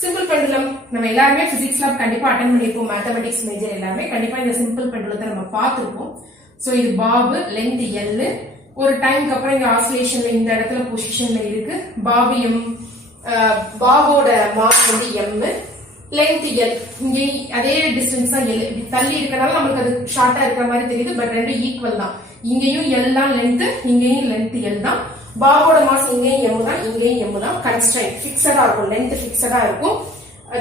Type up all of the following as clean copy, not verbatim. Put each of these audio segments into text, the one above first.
Simple pendulum நம்ம எல்லாருமே physics lab கண்டிப்பா அட்டெண்ட் பண்ணிருப்போம். மேத்தமெட்டிக்ஸ் மேஜர் எல்லாமே கண்டிப்பா இந்த சிம்பிள் பெண்டுலத்தை நம்ம பார்த்திருப்போம். சோ இது பாபு, லென்த் L, ஒரு டைம்க்கு அப்புறம் இங்க ஆசிலேஷன்ல இந்த இடத்துல பொசிஷன்ல இருக்கு. பாபு M, பாபோட மாஸ் வந்து M, லென்த் L, இங்க அதே டிஸ்டன்ஸ் தான் L. இப்படி தள்ளி இருக்கனால நமக்கு அது ஷார்ட்டா இருக்கிற மாதிரி தெரியுது, பட் ரெண்டும் ஈக்குவல் தான். இங்கேயும் L தான் லென்த், இங்கேயும் லென்த் L தான். பாபோட மாஸ் இங்கேயும் M தான், இங்கேயும் M தான். கன்ஸ்டன்ட் ஃபிக்ஸடா இருக்கும், லென்த் ஃபிக்ஸடா இருக்கும்.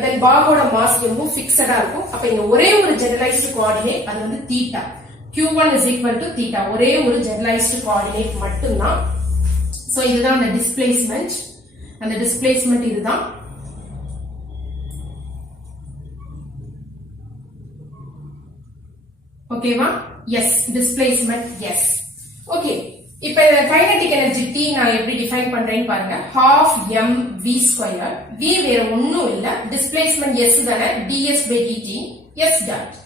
தென் பாபோட மாஸ் M ஃபிக்ஸடா இருக்கும். அப்ப இங்க ஒரே ஒரு ஜெனரலைஸ்டு கோஆர்டினேட், அது வந்து theta. Q1 is equal to theta. ஒரே ஒரு ஜெனரலைஸ்டு கோஆர்டினேட் மட்டும்தான். சோ இதுதான் அந்த டிஸ்பிளேஸ்மென்ட். அந்த டிஸ்பிளேஸ்மென்ட் இதுதான். ஓகேவா? Yes, displacement yes. ஓகே, இப்ப கைனடிக் எனர்ஜி T நான் எப்படி டிஃபைன் பண்றேன்னு பாருங்க. half mv². v வேற ஒண்ணும் இல்ல, டிஸ்பிளேஸ்மென்ட் s தானே, ds/dt, s டாட்.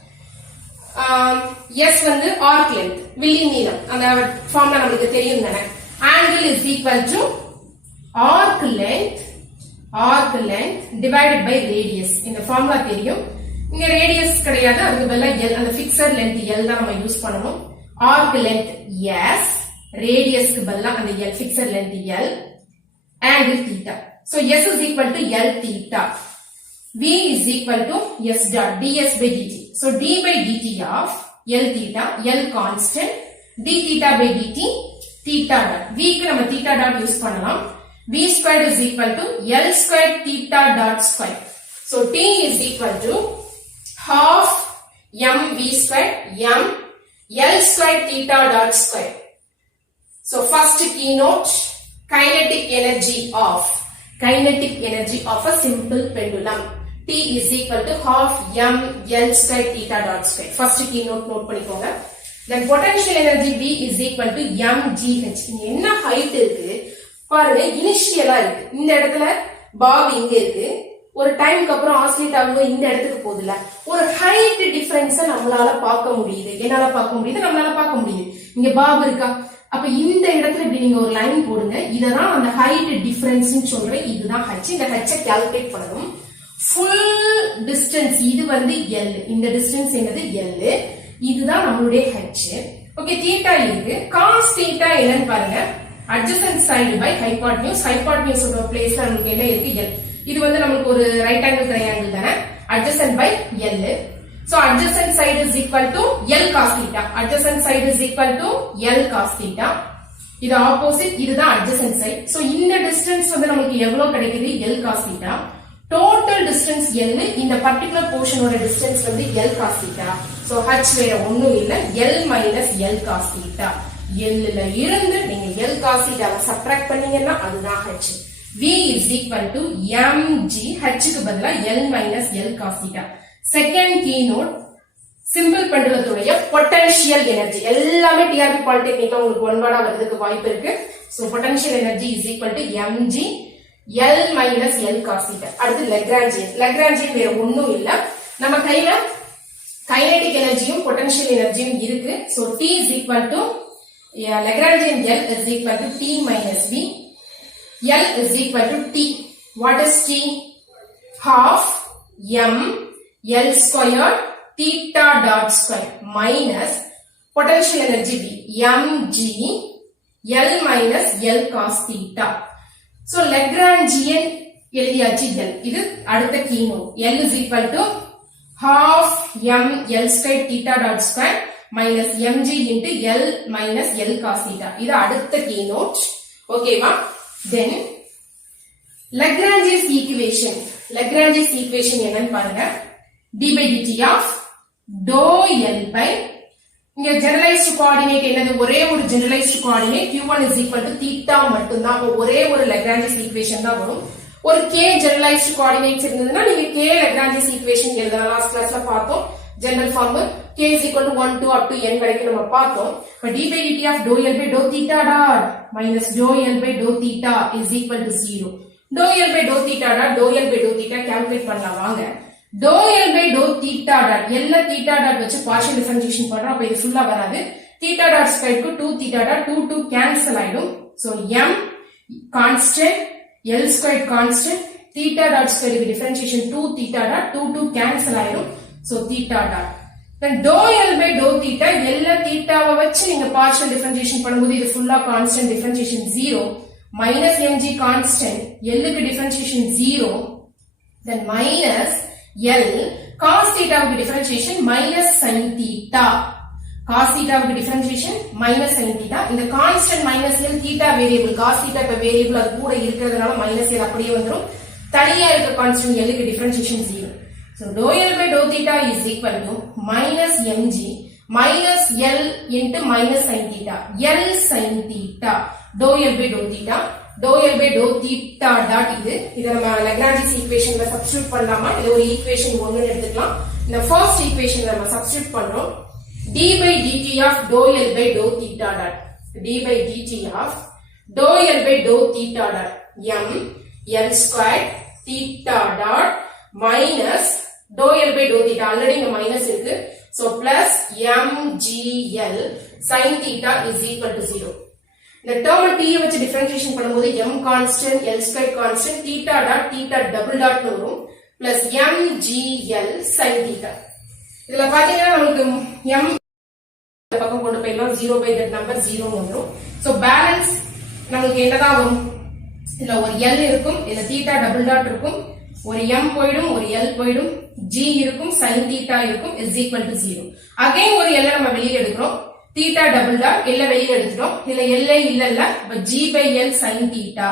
s வந்து arc length, வில்லி நீளம். அந்த ஃபார்முலா நமக்கு தெரியும் தானே. angle is equal to arc length divided by radius. இந்த ஃபார்முலா தெரியும். இங்க ரேடியஸ் கிடையாது, அதுக்கு பதிலா L, அந்த ஃபிக்ஸட் லென்த் L தான் நம்ம யூஸ் பண்ணணும். arc length S, ரேடியஸ்க்கு பதிலா அந்த L, fixed length L, angle theta. So S is equal to L theta. V is equal to S dot ds/dt. So d by dt of L theta, L constant, d theta by dt, theta dot. V க்கு நம்ம theta dot use பண்ணலாம். V squared is equal to L squared theta dot square. So T is equal to half mv squared m L squared theta dot square. So first keynote, kinetic energy of a simple pendulum. T is equal to half m L squared theta dot square. First keynote note பண்ணிக்கோங்க. Then potential energy V is equal to mgh. இங்க என்ன height இருக்கு பாருங்க, இனிஷியலா இருக்கு. இந்த இடத்துல pop இங்க இருக்கு, ஒரு டைம்க்கு அப்புறம் ஆசிலேட் ஆகும்போது இந்த இடத்துக்கு போகுதுல, ஒரு ஹைட் டிஃபரன்ஸ நம்மளால பார்க்க முடியுது. என்னால பார்க்க முடியுது, நம்மளால பார்க்க முடியுது. இங்க பாப் இருக்கா, அப்ப இந்த இடத்துல இப்படி நீங்க ஒரு லைன் போடுங்க. இததான் அந்த ஹைட் டிஃபரன்ஸ் சொல்றேன். இதுதான் h. இந்த h கால்குலேட் பண்ணணும். ஃபுல் டிஸ்டன்ஸ் இது வந்து L, இந்த டிஸ்டன்ஸ் என்னது L, இதுதான் நம்மளுடைய h. ஓகே, தீட்டா இருக்கு. காஸ் தீட்டா என்னன்னு பாருங்க, adjacent side by hypotenuse. hypotenuse ஓட பிளேஸ்ல நமக்கு என்ன இருக்கு, L. இது வந்து நமக்கு ஒரு ரைட் ஆங்கிள் ட்ரையாங்கிள் தானே, adjacent by L. So adjacent side is equal to L cos theta. Adjacent side is equal to L cos theta. இது ஆப்போசிட், இதுதான் adjacent side. So இந்த டிஸ்டன்ஸ் வந்து நமக்கு எவ்வளவு கிடைக்குது, L cos theta. Total distance L, இந்த particular போர்ஷனோட distance வந்து L cos theta. So h வேற ஒண்ணும் இல்ல, L minus L cos theta. L ல இருந்து நீங்க L cos theta சப்ட்ராக்ட் பண்ணீங்கன்னா அதுதான் h. V is equal to mg, h க்கு பதிலா L minus L cos theta. Second keynote, simple பெண்டுலத்துடைய பொட்டன்ஷியல் எனர்ஜி. எல்லாமே டிஆர்பி பாலிடெக்னிக்ல உங்களுக்கு ஒன் வேர்டா வரதுக்கு வாய்ப்பு இருக்கு. So potential energy is equal to mg L minus L cos theta. அடுத்து லெக்ராஞ்சியன். லெக்ராஞ்சியன் வேற ஒண்ணும் இல்ல, நம்ம கையில கைனடிக் எனர்ஜியும் பொட்டன்ஷியல் எனர்ஜியும் இருக்கு. So T is equal to Lagrangian L is equal to T minus V. L is equal to T. What is T? Half m L squared theta dot square minus potential energy V, mg L minus L cos theta. So Lagrangian எழுதியாச்சு L. இது அடுத்த keynote. L is equal to half m L squared theta dot square minus mg into L minus L cos theta. இது அடுத்த keynote. ஓகேவா? Then Lagrange's equation. Lagrange's equation என்னன்னு பாருங்க. d by dt of dou L by, இங்க generalized coordinate என்னது, ஒரே ஒரு generalized coordinate q1 is equal to theta மட்டும்தான். ஒரே ஒரு Lagrange's equation தான் வரும். ஒரு k generalized coordinates இருந்ததுன்னா நீங்க k Lagrange's equation எழுதலாம். லாஸ்ட் கிளாஸ்ல பார்த்தோம் general form k is equal to 1 to up to n வரைக்கும் நம்ம பார்த்தோம். but d by dt of dou L by dou theta dot minus dou L by dou theta is equal to 0. dou L by dou theta dot dou L by dou theta calculate பண்ணலாம் வாங்க. dou L by dou theta dot எல்லா theta dot வச்சு partial differentiation பண்றோம். அப்ப இது ஃபுல்லா வராது. theta dot square க்கு 2 theta dot 2 cancel ஆயிடும். so m constant, L squared constant, theta dot square க்கு differentiation 2 theta dot 2 cancel ஆயிரும். So theta dot. Then dou L by dou theta எல்லா thetaவை வச்சு நீங்க partial differentiation பண்ணும்போது இது full-ஆ constant differentiation 0 minus mg constant L க்கு differentiation 0 then minus L cos theta க்கு differentiation minus sin theta cos theta க்கு differentiation minus sin theta இந்த constant minus L theta variable cos theta இப்ப variable அது கூட இருக்கிறதுனால minus L அப்படியே வந்துரும் தனியா இருக்க constant L க்கு differentiation 0 so dou L by dou theta is equal to minus mg minus L into minus sin theta L sin theta dou L by dou theta dou L by dou theta dot இது நம்ம Lagrange's equationல substitute பண்ணலாமா இது ஒரு equation 1 ன்னு எடுத்துக்கலாம் இந்த first equation நம்ம substitute பண்றோம் d by dt of dou L by dou theta dot d by dt of dou L by dou theta dot m L square theta dot minus dou L by dou theta already இங்க minus இருக்கு so plus mgl sin theta is equal to 0 இந்த term t வச்சு differentiation பண்ணும்போது m constant L square constant theta dot theta double dot வரும் plus mgl sin theta இதுல பாத்தீங்கன்னா நமக்கு m பக்கம் கொண்டு போயிடலாம் 0 by that number 0 வந்துரும் so balance நமக்கு என்னதான் வரும் இதுல ஒரு L இருக்கும் இதுல theta double dot இருக்கும் ஒரு m போய்டும் ஒரு L போய்டும் g இருக்கும் sin theta இருக்கும் is equal to 0 again ஒரு L நம்ம வெளிய எடுக்கிறோம் theta double dot L வெளிய எடுத்துட்டோம் இதுல L இல்ல but g by L sin theta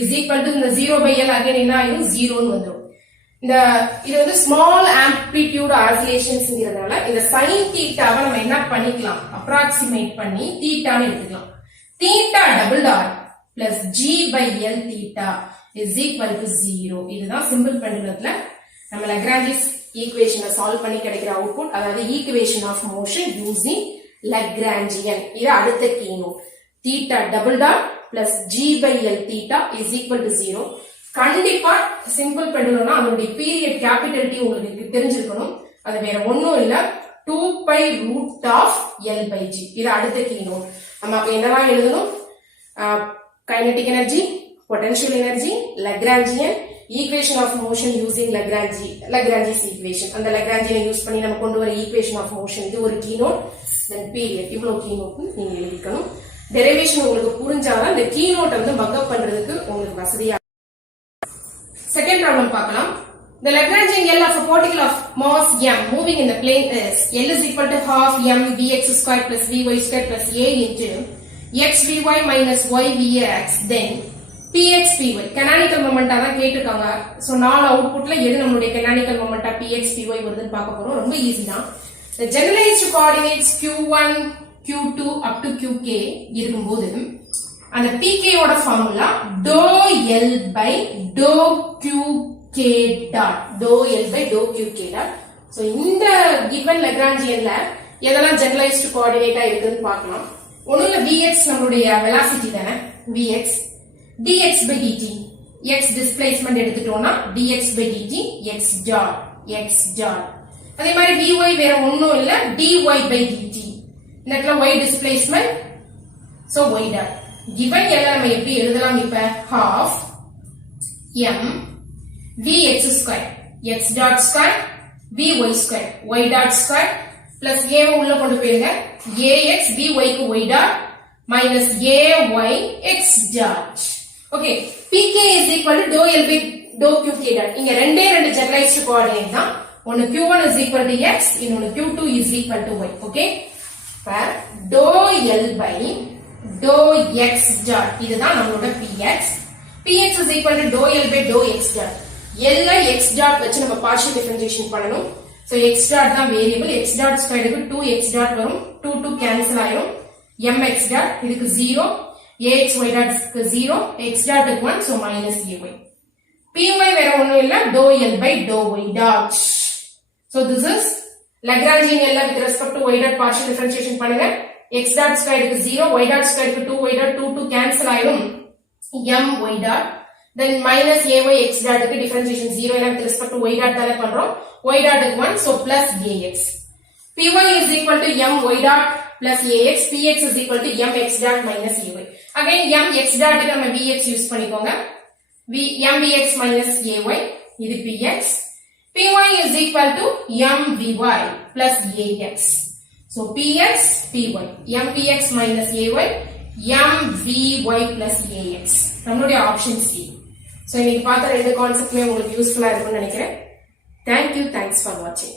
is equal to இந்த 0 by L again என்ன ஆயிடும் 0 ன்னு வந்துரும் இந்த இது வந்து small amplitude oscillations ங்கறதால இந்த sin theta வை நம்ம என்ன பண்ணிக்கலாம் approximate பண்ணி theta ன்னு எடுத்துக்கலாம் theta double dot plus g by L theta is equal to 0 இதுதான் simple pendulumல நம்ம Lagrange's equation solve பண்ணி கிடைக்கிற output அதாவது equation of motion using Lagrangian இது அடுத்த keynote theta double dot plus g by L theta is equal to 0 கண்டிப்பா simple pendulumனா அதோட period capital T உங்களுக்கு தெரிஞ்சிருக்கணும் அது வேற ஒண்ணும் இல்ல 2 pi root of L by g இது அடுத்த keynote நம்ம அப்ப என்னலாம் எழுதணும் kinetic energy potential energy Lagrangian equation of motion using Lagrange's equation அந்த Lagrangian யூஸ் பண்ணி நம்ம கொண்டு வர equation of motion இது ஒரு keynote then period இவ்ளோ keynote நீங்க எழுதிக்கணும் derivation உங்களுக்கு புரிஞ்சாதான் இந்த keynote வந்து மக் அப் பண்றதுக்கு உங்களுக்கு வசதியா second problem பார்க்கலாம் the Lagrangian L of a particle of mass m moving in the plane is L is equal to half m vx square plus vy square plus a into x vy minus y vx then px py canonical moment தான் கேட்டிருக்காங்க so நாலு அவுட்புட்ல எது நம்மளுடைய canonical moment px py வருதுன்னு பார்க்க போறோம் ரொம்ப easy தான் the generalized coordinates q1 q2 up to qk இருக்கும்போது அந்த pk ஓட formula dou L by dou qk dot dou L by dou qk dot so இந்த given Lagrangianல எதெல்லாம் generalized coordinate இருக்குன்னு பார்க்கலாம் ஒண்ணுல vx நம்மளுடைய velocity தானே vx dx by dt x displacement எடுத்துட்டோம்னா dx by dt x dot அதே மாதிரி vy வேற ஒண்ணும் இல்ல dy by dt இந்த y displacement so y dot given எல்லாம் நம்ம எப்படி எழுதலாம் இப்ப half m vx square x dot square vy square y dot square plus a உள்ள கொண்டு போயிருங்க ax by க்கு y dot minus ay x dot okay pk is equal to dou L by dou qk dot இங்க ரெண்டே ரெண்டு generalized coordinate தான் ஒன்னு q1 is equal to x இன்னொன்னு q2 is equal to y okay where dou L by dou x dot இதுதான் நம்மளோட px is equal to dou L by dou x dot L x dot வச்சு நம்ம partial differentiation பண்ணனும் so x dot தான் variable x dot square க்கு 2x dot வரும் 2 cancel ஆயிரும் mx dot இதுக்கு 0 ax y dot க்கு 0 x dot க்கு 1 so minus ay py வேற ஒண்ணும் இல்ல dou L by dou y dot so this is Lagrangian L with respect to y dot partial differentiation பண்ணுங்க x dot square க்கு 0 y dot square க்கு 2 y dot 2 cancel ஆயிரும் m y dot then minus ay x dot க்கு differentiation 0 எல்லாம் with respect to y dot தான பண்றோம் y dot க்கு 1 so plus ax py is equal to m y dot plus ax px is equal to m x dot minus ay again m x dot க்கு நம்ம vx use பண்ணிக்கோங்க mvx minus ay, இது px. Py is equal to mvy plus ax. So px, py, mvx minus ay, mvy plus ax. நம்மளுடைய option C. So இன்னைக்கு பார்த்த ரெண்டு கான்செப்ட்மே உங்களுக்கு யூஸ்ஃபுல்லா இருக்கும்னு நினைக்கிறேன். Thank you. Thanks for watching.